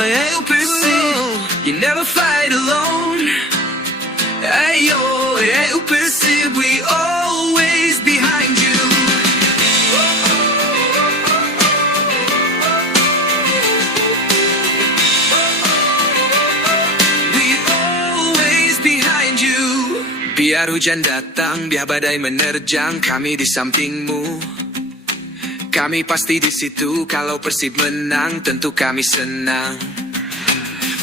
ayo Persib, you never fight alone. Ayo, ayo Persib, we always behind you. We always behind you. Biar hujan datang, biar badai menerjang, kami di sampingmu. Kami pasti di situ. Kalau Persib menang, tentu kami senang.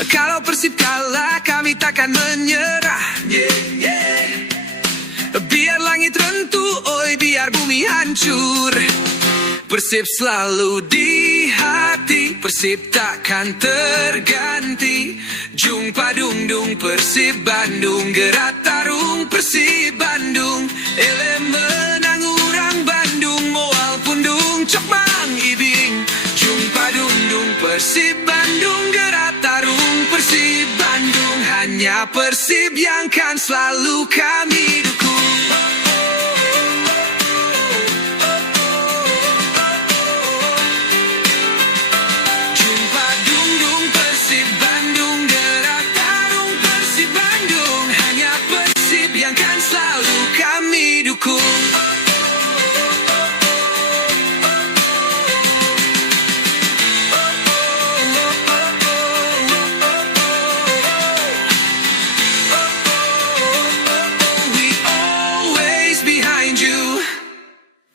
Kalau Persib kalah, kami takkan menyerah. Biar langit rentuh, oi biar bumi hancur. Persib selalu di hati, Persib takkan terganti. Jumpa dung dung Persib Bandung, gerak tarung Persib Bandung. Ele menang urang Bandung, moal pundung cok mang ibing. Jumpa dung dung Persib Bandung, gerak tarung Persib Bandung. Hanya Persib yang kan selalu kami dukung.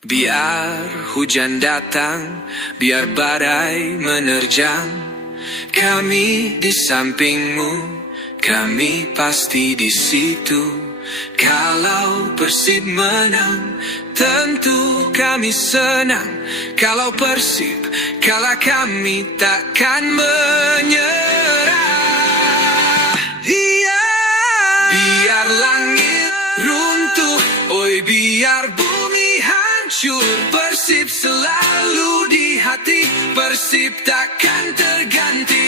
Biar hujan datang, biar badai menerjang, kami di sampingmu, kami pasti di situ. Kalau Persib menang, tentu kami senang. Kalau Persib kalah, kami takkan menyerah. Iya, biar langit runtuh, oi biar bumi hancur. Persib selalu di hati, Persib takkan terganti.